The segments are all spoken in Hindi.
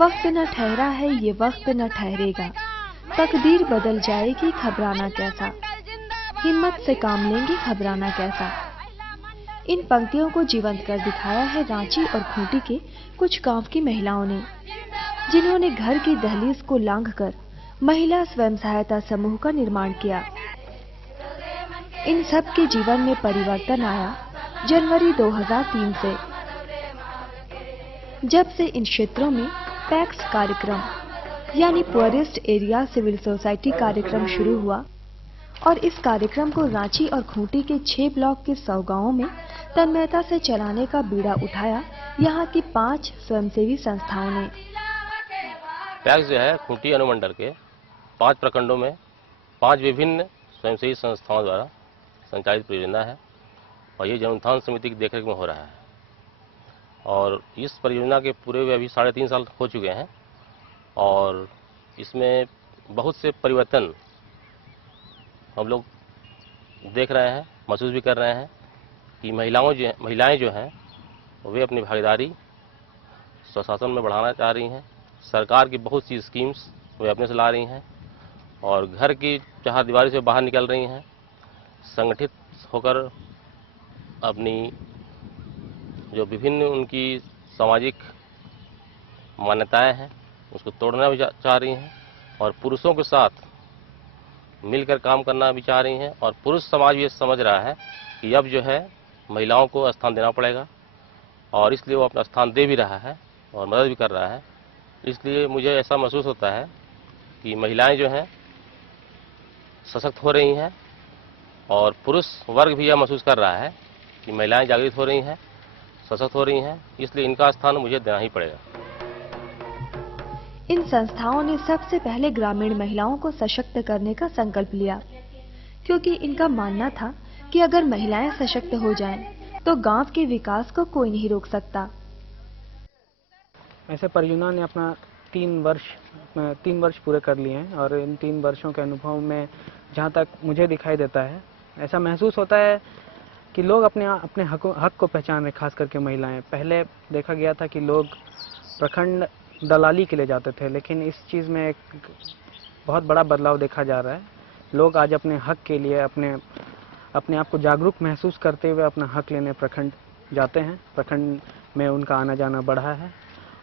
वक्त न ठहरा है ये वक्त न ठहरेगा, तकदीर बदल जाएगी घबराना कैसा, हिम्मत से काम लेंगे घबराना कैसा। इन पंक्तियों को जीवंत कर दिखाया है रांची और खूंटी के कुछ गांव की महिलाओं ने, जिन्होंने घर की दहलीज को लांघकर महिला स्वयं सहायता समूह का निर्माण किया। इन सब के जीवन में परिवर्तन आया जनवरी 2003 से, जब से इन क्षेत्रों में पैक्स कार्यक्रम यानी पुअरेस्ट एरिया सिविल सोसाइटी कार्यक्रम शुरू हुआ और इस कार्यक्रम को रांची और खूंटी के 6 ब्लॉक के 100 गांवों में तन्मयता से चलाने का बीड़ा उठाया यहां की 5 स्वयंसेवी संस्थाओं ने। पैक्स जो है खूंटी अनुमंडल के 5 प्रखंडों में 5 विभिन्न स्वयंसेवी संस्थाओं द्वारा संचालित परियोजना है और ये जन उत्थान समिति की देखरेख में हो रहा है। और इस परियोजना के पूरे हुए अभी 3.5 साल हो चुके हैं और इसमें बहुत से परिवर्तन हम लोग देख रहे हैं, महसूस भी कर रहे हैं कि महिलाएं जो हैं वे अपनी भागीदारी स्वशासन में बढ़ाना चाह रही हैं। सरकार की बहुत सी स्कीम्स वे अपने से ला रही हैं और घर की चारदीवारी से बाहर निकल रही हैं, संगठित होकर अपनी जो विभिन्न उनकी सामाजिक मान्यताएं हैं उसको तोड़ना भी चाह रही हैं और पुरुषों के साथ मिलकर काम करना भी चाह रही हैं। और पुरुष समाज भी ये समझ रहा है कि अब जो है महिलाओं को स्थान देना पड़ेगा और इसलिए वो अपना स्थान दे भी रहा है और मदद भी कर रहा है। इसलिए मुझे ऐसा महसूस होता है कि महिलाएं जो हैं सशक्त हो रही हैं और पुरुष वर्ग भी यह महसूस कर रहा है कि महिलाएं जागृत हो रही हैं, सशक्त हो रही हैं, इसलिए इनका स्थान मुझे देना ही पड़ेगा। इन संस्थाओं ने सबसे पहले ग्रामीण महिलाओं को सशक्त करने का संकल्प लिया, क्योंकि इनका मानना था कि अगर महिलाएं सशक्त हो जाएं, तो गांव के विकास को कोई नहीं रोक सकता। ऐसे परियोजना ने अपना 3 वर्ष पूरे कर लिए हैं और इन 3 वर्षों के अनुभव में जहाँ तक मुझे दिखाई देता है, ऐसा महसूस होता है कि लोग अपने हक को पहचान रहे, खास करके महिलाएं। पहले देखा गया था कि लोग प्रखंड दलाली के लिए जाते थे, लेकिन इस चीज़ में एक बहुत बड़ा बदलाव देखा जा रहा है। लोग आज अपने हक के लिए अपने आप को जागरूक महसूस करते हुए अपना हक लेने प्रखंड जाते हैं। प्रखंड में उनका आना जाना बढ़ा है।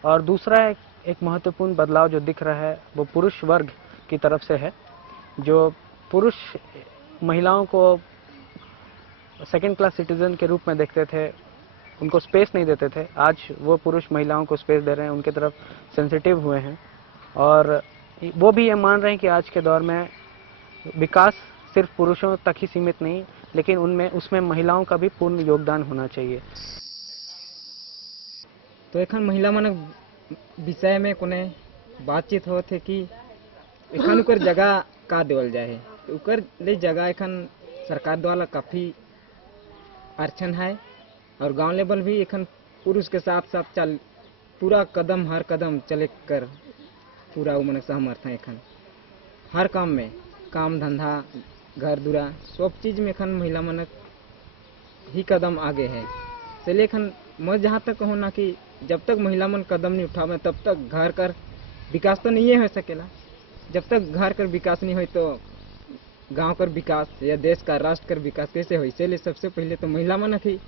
और दूसरा एक महत्वपूर्ण बदलाव जो दिख रहा है वो पुरुष वर्ग की तरफ से है। जो पुरुष महिलाओं को सेकंड क्लास सिटीजन के रूप में देखते थे, उनको स्पेस नहीं देते थे, आज वो पुरुष महिलाओं को स्पेस दे रहे हैं, उनके तरफ सेंसिटिव हुए हैं और वो भी ये मान रहे हैं कि आज के दौर में विकास सिर्फ पुरुषों तक ही सीमित नहीं, लेकिन उसमें महिलाओं का भी पूर्ण योगदान होना चाहिए। तो एखन महिला मन विषय में कोने बातचीत होत है कि एखन ओकर जगह का देवल जाए है, तो ओकर ले जगह एखन सरकार द्वारा काफ़ी आरक्षण है और गांव लेवल भी एखन पुरुष के साथ साथ चल पूरा कदम हर कदम चले कर पूरा मन सहमर्थ है। एखन हर काम में, काम धंधा घर दुरा सब चीज़ में एखन महिला मन ही कदम आगे है। चलिए एखन मैं जहाँ तक कहूँ ना कि जब तक महिला मन कदम नहीं उठावे तब तक घर कर विकास तो नहीं हो सकेला। जब तक घर कर विकास नहीं हो तो गांव कर विकास या देश का राष्ट्र कर विकास कैसे हो। इसलिए सबसे पहले तो महिला मन ही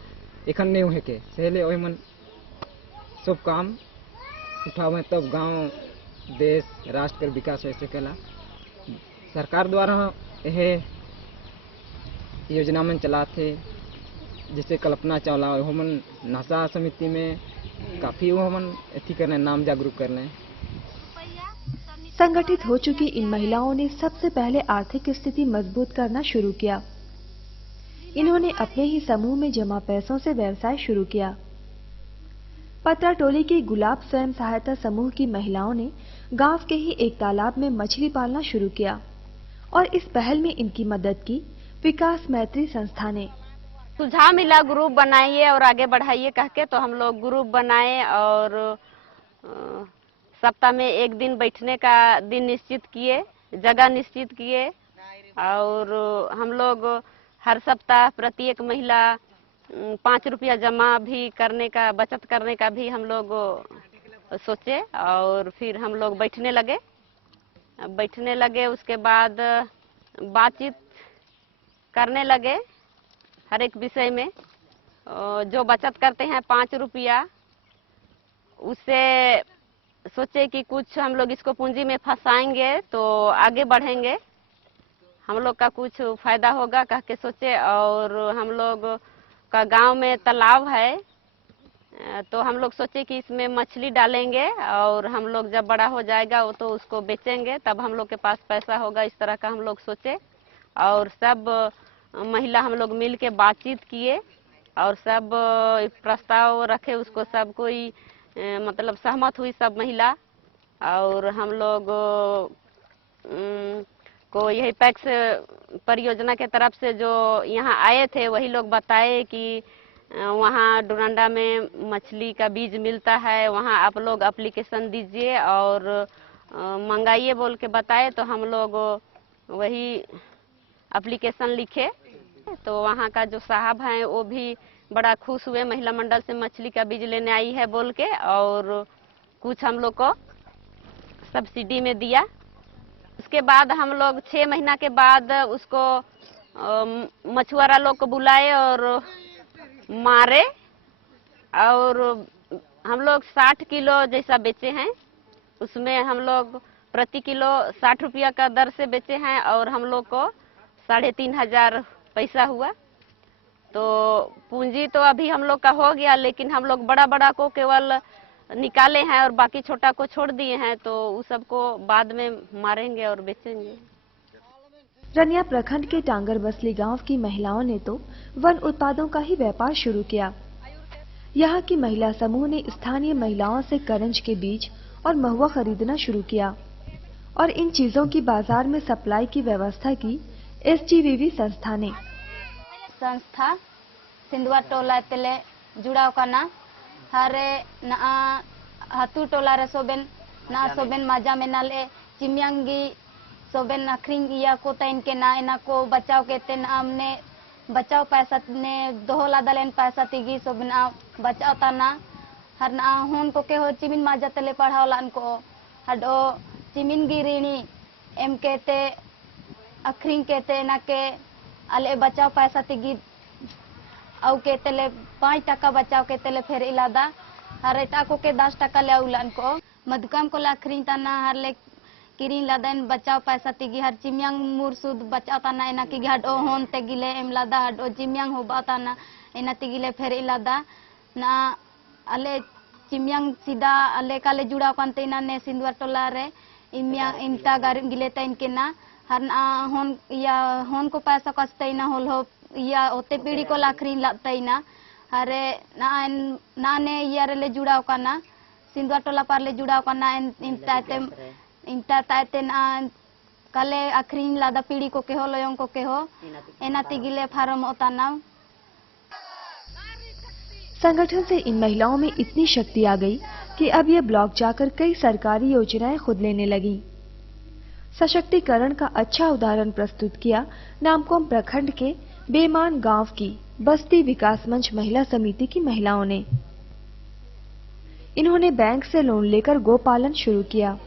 एखन नहीं हो के पहले वही मन सब काम उठावे तब गांव देश राष्ट्र कर विकास हो सकेला। सरकार द्वारा यह योजना मन चलाते, जैसे कल्पना चावला वो मन नासा समिति में काफ़ी वो मन अथी करने नाम जागरूक करने। संगठित हो चुकी इन महिलाओं ने सबसे पहले आर्थिक स्थिति मजबूत करना शुरू किया। इन्होंने अपने ही समूह में जमा पैसों से व्यवसाय शुरू किया। पतरा टोली की गुलाब स्वयं सहायता समूह की महिलाओं ने गांव के ही एक तालाब में मछली पालना शुरू किया और इस पहल में इनकी मदद की विकास मैत्री संस्था ने। सुझाव मिला ग्रुप बनाइए और आगे बढ़ाइए कह के, तो हम लोग ग्रुप बनाए और सप्ताह में 1 दिन बैठने का दिन निश्चित किए, जगह निश्चित किए और हम लोग हर सप्ताह प्रत्येक महिला 5 रुपया जमा भी करने का, बचत करने का भी हम लोग सोचे और फिर हम लोग बैठने लगे। उसके बाद बातचीत करने लगे हर एक विषय में। जो बचत करते हैं 5 रुपया, उससे सोचे कि कुछ हम लोग इसको पूंजी में फंसाएंगे तो आगे बढ़ेंगे, हम लोग का कुछ फायदा होगा कह के सोचे। और हम लोग का गांव में तालाब है, तो हम लोग सोचे कि इसमें मछली डालेंगे और हम लोग जब बड़ा हो जाएगा वो तो उसको बेचेंगे, तब हम लोग के पास पैसा होगा। इस तरह का हम लोग सोचे और सब महिला हम लोग मिल के बातचीत किए और सब प्रस्ताव रखे, उसको सब कोई मतलब सहमत हुई सब महिला। और हम लोग को यही पैक्स परियोजना के तरफ से जो यहाँ आए थे वही लोग बताए कि वहाँ डोरंडा में मछली का बीज मिलता है, वहाँ आप लोग एप्लीकेशन दीजिए और मंगाइए बोल के बताए। तो हम लोग वही एप्लीकेशन लिखे, तो वहाँ का जो साहब हैं वो भी बड़ा खुश हुए, महिला मंडल से मछली का बीज लेने आई है बोल के, और कुछ हम लोग को सब्सिडी में दिया। उसके बाद हम लोग 6 महीना के बाद उसको मछुआरा लोग को बुलाए और मारे और हम लोग 60 किलो जैसा बेचे हैं। उसमें हम लोग प्रति किलो 60 रुपया का दर से बेचे हैं और हम लोग को 3,500 पैसा हुआ। तो पूंजी तो अभी हम लोग का हो गया, लेकिन हम लोग बड़ा बड़ा को केवल निकाले हैं और बाकी छोटा को छोड़ दिए हैं, तो उस सबको बाद में मारेंगे और बेचेंगे। रनिया प्रखंड के टांगर बसली गांव की महिलाओं ने तो वन उत्पादों का ही व्यापार शुरू किया। यहाँ की महिला समूह ने स्थानीय महिलाओं से करंज के बीज और महुआ खरीदना शुरू किया और इन चीजों की बाजार में सप्लाई की व्यवस्था की SGVV संस्था ने। संस्था सिंधुआ टोला तेले जुड़ाव करना हरे ना हतु टोला रे सोबेन ना सोबेन माजा में नाले चिमियांगी सोबेन अखरिंग या को तैन के ना इना को बचाव के तेन हमने बचाव पैसा ने दोहला दलेन पैसा तिगी सोबेन बचाव तना हर ना होन को के हो चिमिन माजा तले पढ़ावलान को हडो चिमिन गिरिणी एम केते अखरिंग केते ना के अले बचाव पैसा तिगी औ के तेले 5 टका बचाव के तेले फिर इलादा हर एटा को के 10 टका ले उलान को मधुकाम को लाखरिन तना हर ले किरिन लादन बचाव पैसा तिगी हर चिमियांग मुरसुद बचाव तना एना की हड ओ होन ते गिले एम लादा हड ओ चिमियांग हो बाताना एना तिगिले फिर इलादा ना अले चिमियांग सीधा अले काले जुड़ा कांते ना ने सिंधुआ टोला रे इमिया इंता गार गिले तैन के ना हर ना होन को पैसा कस्ते ना होल हो या ओते पीढ़ी को लाखरीन लगता ना हरे ना ने यार ले जुड़ाव करना सिंधुआ टोला पर ले जुड़ाव करना इंता ताते ना काले अखरीन लादा पीढ़ी को के हो लोयों को के हो एना तिगिले फार्म होता ना। संगठन से इन महिलाओं में इतनी शक्ति आ गई कि अब ये ब्लॉक जाकर कई सरकारी योजनाएं खुद लेने लगी। सशक्तिकरण का अच्छा उदाहरण प्रस्तुत किया नामकोम प्रखंड के बेमान गांव की बस्ती विकास मंच महिला समिति की महिलाओं ने। इन्होंने बैंक से लोन लेकर गोपालन शुरू किया।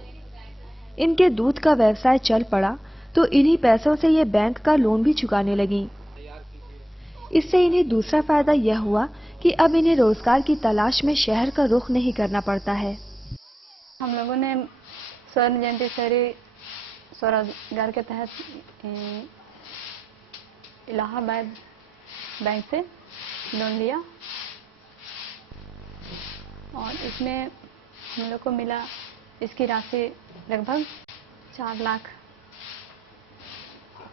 इनके दूध का व्यवसाय चल पड़ा तो इन्हीं पैसों से ये बैंक का लोन भी चुकाने लगी। इससे इन्हें दूसरा फायदा यह हुआ कि अब इन्हें रोजगार की तलाश में शहर का रुख नहीं करना पड़ता है। हम लोगों ने स्वर्ण जयंती शहरी स्वरोजगार के तहत इलाहाबाद बैंक से लोन लिया और इसमें हम लोग को मिला इसकी राशि लगभग 4 लाख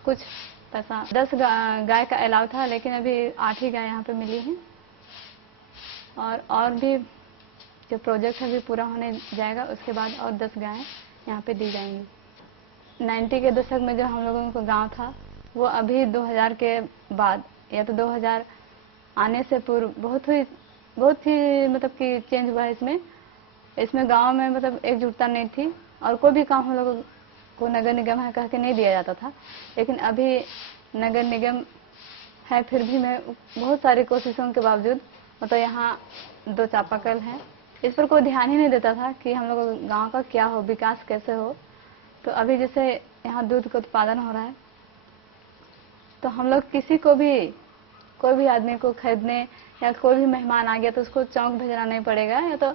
कुछ पैसा। 10 गाय का अलाव था, लेकिन अभी 8 ही गाय यहाँ पे मिली हैं और भी जो प्रोजेक्ट है भी पूरा होने जाएगा, उसके बाद और 10 गायें यहाँ पे दी जाएंगी। 90 के दशक में जो हम लोगों का गांव था वो अभी 2000 के बाद या तो 2000 आने से पूर्व बहुत ही मतलब कि चेंज हुआ है। इसमें गांव में मतलब एकजुटता नहीं थी और कोई भी काम हम लोगों को नगर निगम है कह के नहीं दिया जाता था। लेकिन अभी नगर निगम है, फिर भी मैं बहुत सारी कोशिशों के बावजूद मतलब यहाँ 2 चापाकल हैं, इस पर कोई ध्यान ही नहीं देता था कि हम लोग गांव का क्या हो, विकास कैसे हो। तो अभी जैसे यहाँ दूध का उत्पादन हो रहा है, तो हम लोग किसी को भी, कोई भी आदमी को खरीदने या कोई भी मेहमान आ गया तो उसको चौक भेजना नहीं पड़ेगा, या तो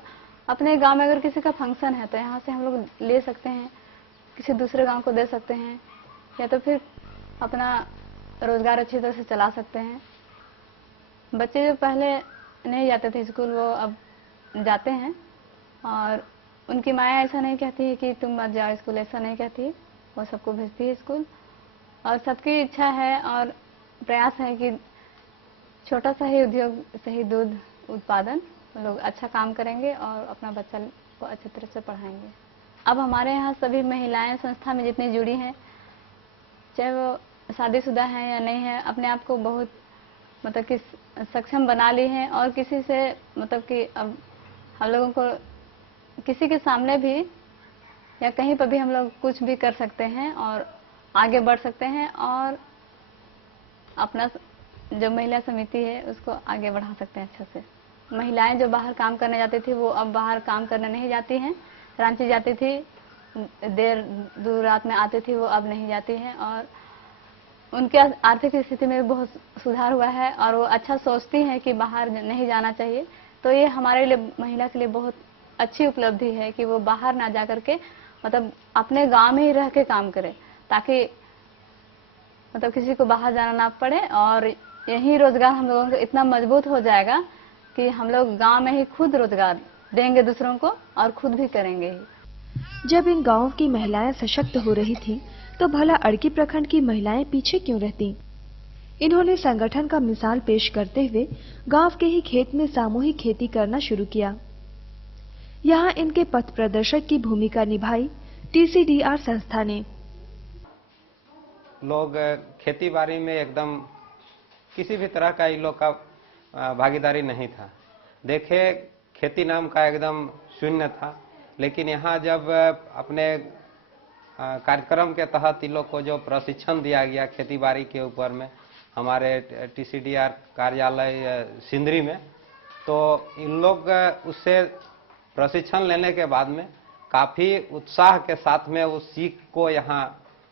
अपने गांव में अगर किसी का फंक्शन है तो यहाँ से हम लोग ले सकते हैं, किसी दूसरे गांव को दे सकते हैं, या तो फिर अपना रोजगार अच्छी तरह से चला सकते हैं। बच्चे जो पहले नहीं जाते थे स्कूल, वो अब जाते हैं, और उनकी माया ऐसा नहीं कहती है कि तुम मत जाओ स्कूल, ऐसा नहीं कहती है, वो सबको भेजती है स्कूल। और सबकी इच्छा है और प्रयास है कि छोटा सा ही उद्योग से ही दूध उत्पादन लोग अच्छा काम करेंगे और अपना बच्चा को अच्छी तरह से पढ़ाएंगे। अब हमारे यहाँ सभी महिलाएं संस्था में जितनी जुड़ी हैं, चाहे वो शादीशुदा हैं या नहीं है, अपने आप को बहुत मतलब कि सक्षम बना ली हैं, और किसी से मतलब कि अब हम लोगों को किसी के सामने भी या कहीं पर भी हम लोग कुछ भी कर सकते हैं और आगे बढ़ सकते हैं, और अपना जो महिला समिति है उसको आगे बढ़ा सकते हैं अच्छे से। महिलाएं जो बाहर काम करने जाती थी वो अब बाहर काम करने नहीं जाती हैं। रांची जाती थी, देर दूर रात में आती थी, वो अब नहीं जाती हैं, और उनके आर्थिक स्थिति में बहुत सुधार हुआ है, और वो अच्छा सोचती हैं कि बाहर नहीं जाना चाहिए। तो ये हमारे लिए, महिला के लिए बहुत अच्छी उपलब्धि है कि वो बाहर ना जा करके मतलब अपने गांव में ही रह के काम करे, ताकि मतलब किसी को बाहर जाना ना पड़े, और यही रोजगार हम लोगों को इतना मजबूत हो जाएगा कि हम लोग गांव में ही खुद रोजगार देंगे दूसरों को और खुद भी करेंगे ही। जब इन गांवों की महिलाएं सशक्त हो रही थी तो भला अड़की प्रखंड की महिलाएं पीछे क्यों रहती? इन्होंने संगठन का मिसाल पेश करते हुए गांव के ही खेत में सामूहिक खेती करना शुरू किया। यहाँ इनके पथ प्रदर्शक की भूमिका निभाई TCDR संस्था ने। लोग खेती बाड़ी में एकदम किसी भी तरह का इन लोग का भागीदारी नहीं था। देखे खेती नाम का एकदम शून्य था, लेकिन यहाँ जब अपने कार्यक्रम के तहत इन लोग को जो प्रशिक्षण दिया गया खेती बाड़ी के ऊपर में हमारे TCDR कार्यालय सिंदरी में, तो इन लोग उससे प्रशिक्षण लेने के बाद में काफ़ी उत्साह के साथ में उस सीख को यहाँ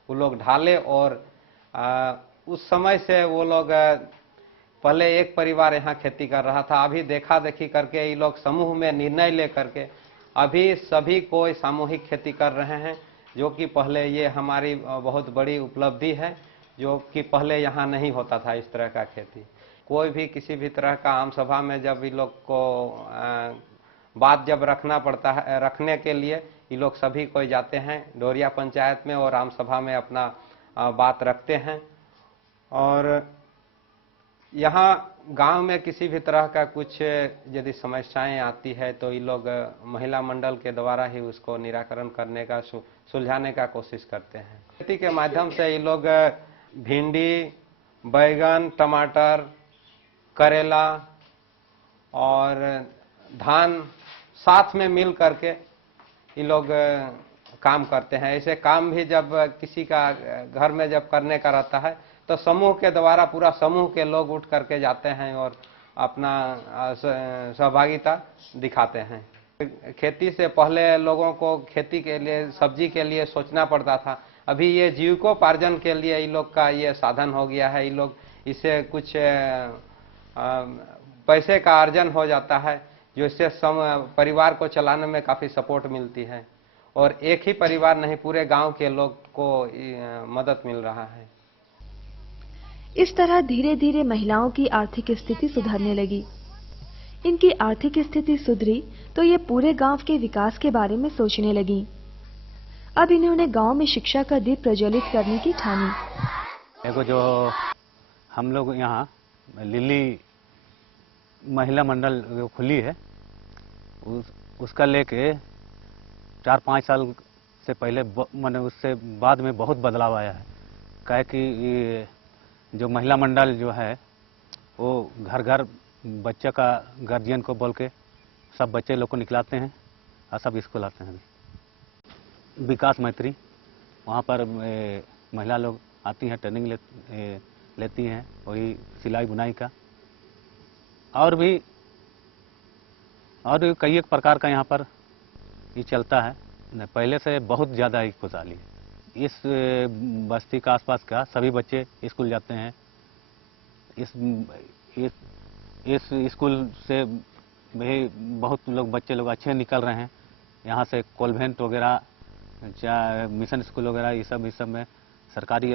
वो लोग ढाले, और उस समय से वो लोग पहले एक परिवार यहाँ खेती कर रहा था, अभी देखा देखी करके ये लोग समूह में निर्णय ले करके अभी सभी कोई सामूहिक खेती कर रहे हैं, जो कि पहले ये हमारी बहुत बड़ी उपलब्धि है, जो कि पहले यहाँ नहीं होता था इस तरह का खेती। कोई भी किसी भी तरह का आम सभा में जब ये लोग को बात जब रखना पड़ता है, रखने के लिए ये लोग सभी कोई जाते हैं डोरिया पंचायत में और आम सभा में अपना बात रखते हैं। और यहाँ गांव में किसी भी तरह का कुछ यदि समस्याएं आती है तो ये लोग महिला मंडल के द्वारा ही उसको निराकरण करने का, सुलझाने का कोशिश करते हैं। खेती के माध्यम से ये लोग भिंडी, बैगन, टमाटर, करेला और धान साथ में मिल करके ये लोग काम करते हैं। ऐसे काम भी जब किसी का घर में जब करने का रहता है तो समूह के द्वारा पूरा समूह के लोग उठ करके जाते हैं और अपना सहभागिता दिखाते हैं। खेती से पहले लोगों को खेती के लिए, सब्जी के लिए सोचना पड़ता था, अभी ये जीविकोपार्जन के लिए ये लोग का ये साधन हो गया है। ये लोग इससे कुछ पैसे का अर्जन हो जाता है, जो इससे परिवार को चलाने में काफ़ी सपोर्ट मिलती है, और एक ही परिवार नहीं पूरे गांव के लोग को मदद मिल रहा है। इस तरह धीरे धीरे महिलाओं की आर्थिक स्थिति सुधरने लगी। इनकी आर्थिक स्थिति सुधरी तो ये पूरे गांव के विकास के बारे में सोचने लगी। अब इन्होंने गांव में शिक्षा का दीप प्रज्वलित करने की ठानी। देखो, जो हम लोग यहाँ लिली महिला मंडल जो खुली है उसका लेके 4-5 साल से पहले मैंने उससे बाद में बहुत बदलाव आया है। कहे कि ये जो महिला मंडल जो है वो घर घर बच्चे का गार्जियन को बोल के सब बच्चे लोग को निकलाते हैं और सब स्कूल आते हैं। विकास मैत्री वहाँ पर महिला लोग आती हैं, ट्रेनिंग लेती हैं, वही सिलाई बुनाई का, और भी और कई एक प्रकार का यहाँ पर ये चलता है। पहले से बहुत ज़्यादा ही खुशहाली है। इस बस्ती का आसपास का सभी बच्चे स्कूल जाते हैं। इस स्कूल से भी बहुत लोग बच्चे लोग अच्छे निकल रहे हैं। यहाँ से कॉन्वेंट वगैरह चाहे मिशन स्कूल वगैरह इस सब में सरकारी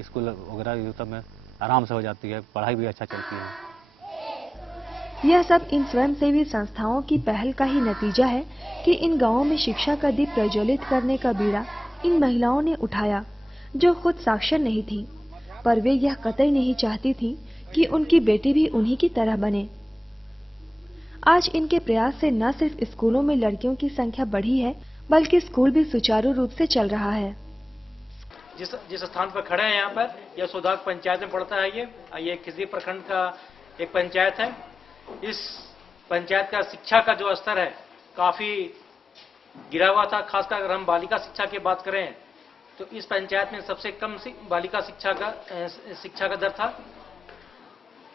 स्कूल वगैरह ये सब में आराम से हो जाती है, पढ़ाई भी अच्छा चलती है। यह सब इन स्वयंसेवी संस्थाओं की पहल का ही नतीजा है कि इन गांवों में शिक्षा का दीप प्रज्वलित करने का बीड़ा इन महिलाओं ने उठाया, जो खुद साक्षर नहीं थीं, पर वे यह कतई नहीं चाहती थीं कि उनकी बेटी भी उन्हीं की तरह बने। आज इनके प्रयास से न सिर्फ स्कूलों में लड़कियों की संख्या बढ़ी है, बल्कि स्कूल भी सुचारू रूप से चल रहा है। जिस स्थान पर खड़े हैं यहाँ पर, यह सोदाग पंचायत में पड़ता है। ये खिजरी प्रखंड का एक पंचायत है। इस पंचायत का शिक्षा का जो स्तर है काफी गिरा हुआ था। खासकर अगर हम बालिका शिक्षा की बात करें तो इस पंचायत में सबसे कम बालिका शिक्षा का दर था।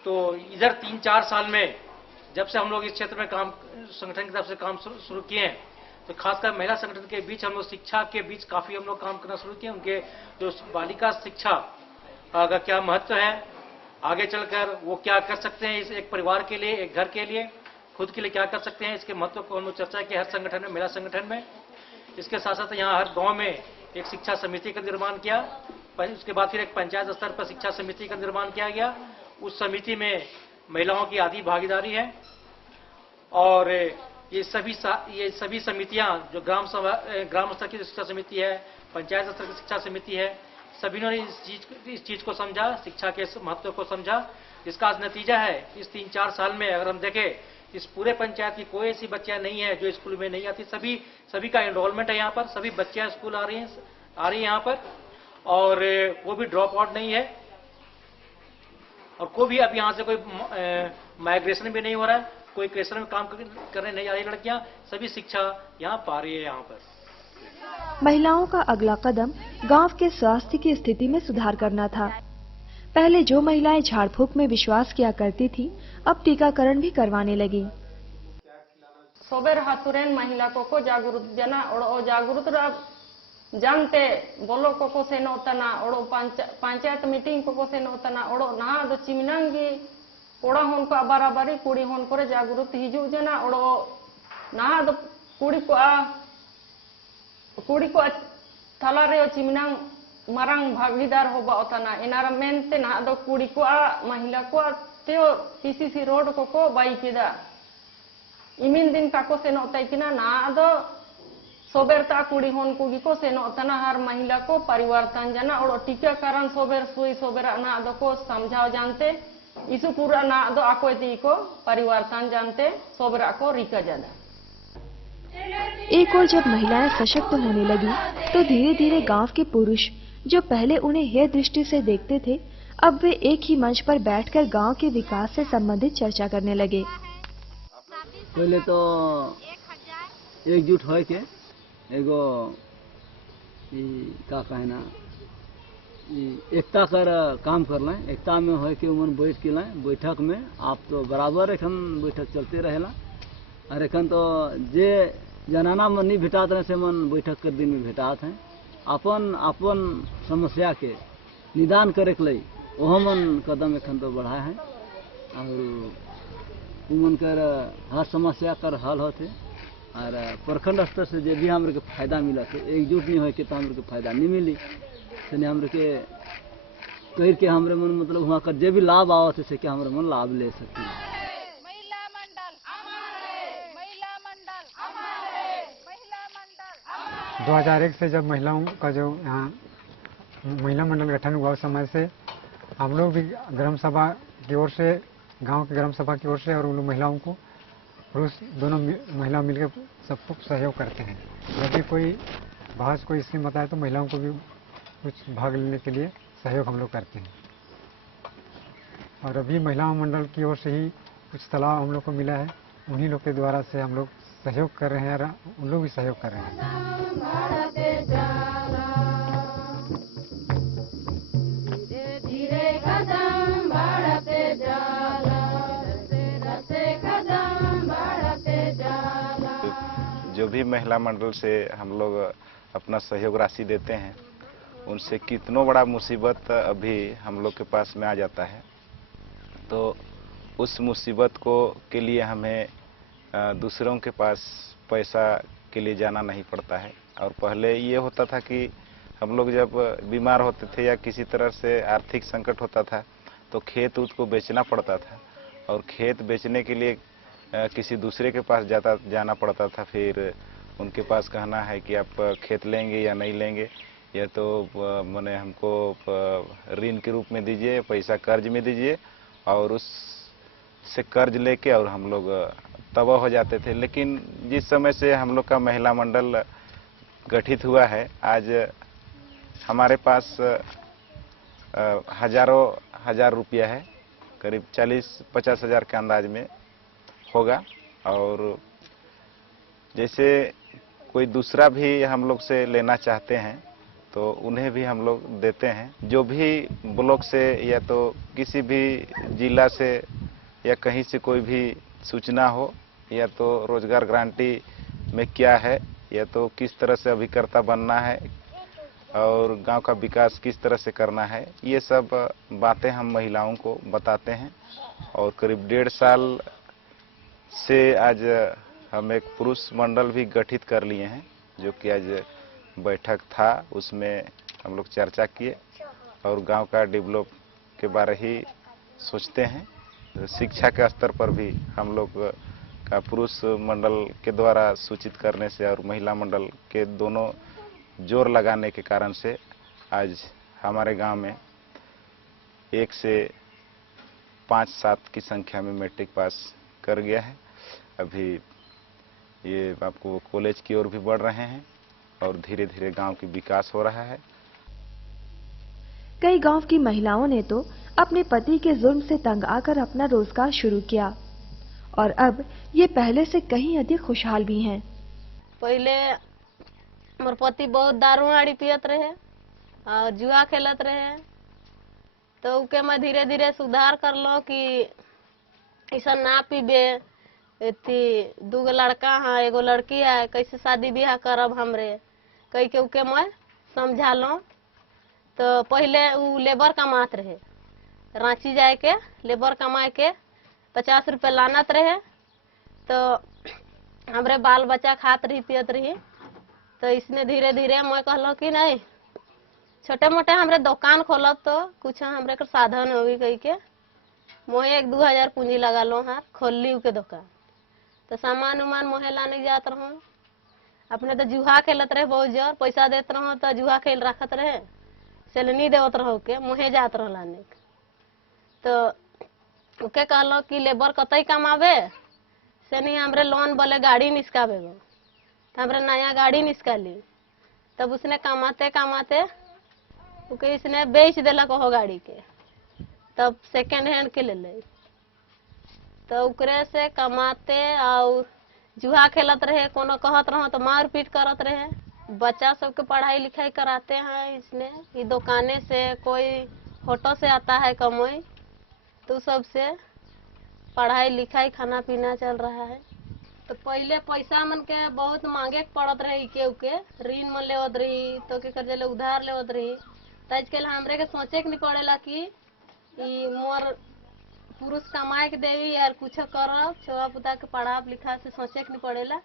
तो इधर 3-4 साल में जब से हम लोग इस क्षेत्र में काम संगठन की तरफ से काम शुरू किए हैं, तो खासकर महिला संगठन के बीच हम लोग शिक्षा के बीच काफी हम लोग काम करना शुरू किए। उनके जो बालिका शिक्षा का क्या महत्व है, आगे चलकर वो क्या कर सकते हैं, इस एक परिवार के लिए, एक घर के लिए, खुद के लिए क्या कर सकते हैं, इसके महत्व को हम लोग चर्चा की हर संगठन में, महिला संगठन में। इसके साथ साथ यहाँ हर गांव में एक शिक्षा समिति का निर्माण किया। उसके बाद फिर एक पंचायत स्तर पर शिक्षा समिति का निर्माण किया गया। उस समिति में महिलाओं की आधी भागीदारी है। और ये सभी समितियां जो ग्राम स्तर की शिक्षा समिति है, पंचायत स्तर की शिक्षा समिति है, सभी ने इस चीज को समझा, शिक्षा के महत्व को समझा। इसका नतीजा है इस 3-4 साल में अगर हम देखें इस पूरे पंचायत की कोई ऐसी बच्चियां नहीं है जो स्कूल में नहीं आती। सभी का एनरोलमेंट है यहाँ पर, सभी बच्चियां स्कूल आ रही है यहाँ पर, और वो भी ड्रॉप आउट नहीं है। और कोई भी अब यहाँ से कोई माइग्रेशन भी नहीं हो रहा है, कोई क्रेशर में काम करने नहीं आ रही लड़कियां, सभी शिक्षा यहाँ पा रही है। यहाँ पर महिलाओं का अगला कदम गांव के स्वास्थ्य की स्थिति में सुधार करना था। पहले जो महिलाएं झाड़ फूक में विश्वास किया करती थीं, अब टीकाकरण भी करवाने लगी। सोबेर हाथुरेन महिला को जागरूक जना और जागरूक जानते बोलो को से नोतना और पंचायत मीटिंग को से नोतना और ना दो चिमनांगी कोड़ा होन को बराबरी कुड़ी होन को जागरूक हिजू जना और ना दो कुड़ी को थाला रे चिमनांग मारंग भागीदार होबा ओतना इनारा मेनते ना दो कुड़ी को महिला को तेओ टीसीसी रोड को बाई किदा इमिन दिन ताको से नोता किना ना दो सोबेरता कुड़ी होन कुगी को से नोतना हर महिला को परिवर्तन जना और टीकाकरण सोबेर सुई सोबेरा ना दो को समझाओ जानते इसु पूरा ना दो आको दी को परिवर्तन जानते सोबेरा को रिका जाना। एक और जब महिलाएं सशक्त होने लगी तो धीरे धीरे गांव के पुरुष जो पहले उन्हें हेय दृष्टि से देखते थे, अब वे एक ही मंच पर बैठकर गांव के विकास से संबंधित चर्चा करने लगे। पहले तो एकजुट हो के एगो का कहना एकता कर काम कर लें, एकता में हो के उमन बैठ के लें बैठक में आप तो बराबर एखन बैठक चलते रहेला। और एखन तो जे जनाना मन नहीं भेटात रहे से मन बैठक कर दिन में भेटात हैं। अपन समस्या के निदान करे के लिए वह मन कदम एखन तो बढ़ाए हैं और उमन कर हर समस्या कर हल होते। और प्रखंड स्तर से जो भी हमरे के फायदा मिला थे एकजुट नहीं हो के तो हमरे के फायदा नहीं मिली से हमरे के कह के हमरे मन मतलब वहाँ कर जो भी लाभ आवत से कि हमरे मन लाभ ले सकते हैं। 2001 से जब महिलाओं का जो यहाँ महिला मंडल गठन हुआ उस समय से हम लोग भी ग्राम सभा की ओर से गांव के ग्राम सभा की ओर से और उन महिलाओं को पुरुष दोनों महिला मिलकर सबको सहयोग करते हैं। जब भी कोई बहस कोई स्कीम बताए तो महिलाओं को भी कुछ भाग लेने के लिए सहयोग हम लोग करते हैं। और अभी महिला मंडल की ओर से ही कुछ तालाब हम लोग को मिला है, उन्हीं लोग के द्वारा से हम लोग सहयोग कर रहे हैं और उन लोग भी सहयोग कर रहे हैं। सभी महिला मंडल से हम लोग अपना सहयोग राशि देते हैं, उनसे कितनों बड़ा मुसीबत अभी हम लोग के पास में आ जाता है, तो उस मुसीबत के लिए हमें दूसरों के पास पैसा के लिए जाना नहीं पड़ता है। और पहले ये होता था कि हम लोग जब बीमार होते थे या किसी तरह से आर्थिक संकट होता था तो खेत को बेचना पड़ता था, और खेत बेचने के लिए किसी दूसरे के पास जाना पड़ता था। फिर उनके पास कहना है कि आप खेत लेंगे या नहीं लेंगे, या तो माने हमको ऋण के रूप में दीजिए, पैसा कर्ज में दीजिए, और उससे कर्ज लेके और हम लोग तबाह हो जाते थे। लेकिन जिस समय से हम लोग का महिला मंडल गठित हुआ है, आज हमारे पास हजारों हजार रुपया है, करीब 40-50 हज़ार के अंदाज में होगा। और जैसे कोई दूसरा भी हम लोग से लेना चाहते हैं तो उन्हें भी हम लोग देते हैं। जो भी ब्लॉक से या तो किसी भी जिला से या कहीं से कोई भी सूचना हो, या तो रोजगार गारंटी में क्या है, या तो किस तरह से अभिकर्ता बनना है और गांव का विकास किस तरह से करना है, ये सब बातें हम महिलाओं को बताते हैं। और करीब 1.5 साल से आज हम एक पुरुष मंडल भी गठित कर लिए हैं, जो कि आज बैठक था, उसमें हम लोग चर्चा किए और गांव का डेवलप के बारे ही सोचते हैं। शिक्षा के स्तर पर भी हम लोग का पुरुष मंडल के द्वारा सूचित करने से और महिला मंडल के दोनों जोर लगाने के कारण से आज हमारे गांव में 1 से 5-7 की संख्या में मैट्रिक पास कर गया है। अभी ये आपको कॉलेज की ओर भी बढ़ रहे हैं और धीरे धीरे गांव की विकास हो रहा है। कई गांव की महिलाओं ने तो अपने पति के जुल्म से तंग आकर अपना रोजगार शुरू किया और अब ये पहले से कहीं अधिक खुशहाल भी हैं। पहले मोर पति बहुत दारू आड़ी पियत रहे और जुआ खेलत रहे, तो उके मैं धीरे धीरे सुधार कर लो कि ऐसा ना पीबे। इतनी 2 लड़का है, 1 लड़की है, कैसे शादी ब्याह करब हमरे कह के उके मैं समझा लो। तो पहले वो लेबर कमात रहे, रांची जाए के लेबर कमाए के 50 रुपये लानत रहे, तो हमरे बाल बच्चा खात रही पियत रही। तो इसने धीरे धीरे मैं कहलो कि नहीं, छोटे मोटे हमरे दुकान खोलब तो कुछ हमरे के साधन होगी कह के मोहे 1-2 हज़ार पूंजी लगा लो हाँ, खोल ली के दुकान। तो सामान उमान मोहे लाने जात रहो, अपने तो जुहा खेलत रहे बहुत जोर, पैसा देत रहो तो जुहा खेल रखत रहे, सेलनी देवत रहो के मोहे जात रहो लाने। तो उके कहलो कि लेबर कतई कमावे से नहीं, हमरे लोन बोले गाड़ी निस्कावे गो, तो हमरे नया गाड़ी निस्काली। तब उसने कमाते कमाते उके इसने बेच दिलक हो गाड़ी के, तब सेकेंड हैंड के ले ले। तो उकरे से कमाते और जुआ खेलत रहे, कोनो कहत रहो तो मार पीट करत रहे। बच्चा सबके पढ़ाई लिखाई कराते हैं इसने, ये दुकाने से कोई फोटो से आता है कमाई, तो सबसे पढ़ाई लिखाई खाना पीना चल रहा है। तो पहले पैसा मन के बहुत मांगे पड़त रहे, इके उके ऋण मन लेवत रही तो के कर्जे ले उधार लेवत रही। तो आजकल हमरे के सोचे के नहीं पड़ेला कि मोर पुरुष कमाए के देवी यार कुछ करब, छोआ पुता के पढ़ाब लिखा से सोचे के नहीं पड़ेला,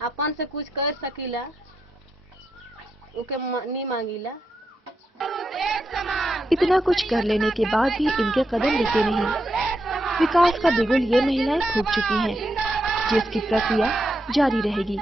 अपन से कुछ कर सकीला, उके नहीं मांगीला। इतना कुछ कर लेने के बाद भी इनके कदम रुके नहीं। विकास का बिगुल ये महिलाएं फूंक चुकी हैं, जिसकी प्रक्रिया जारी रहेगी।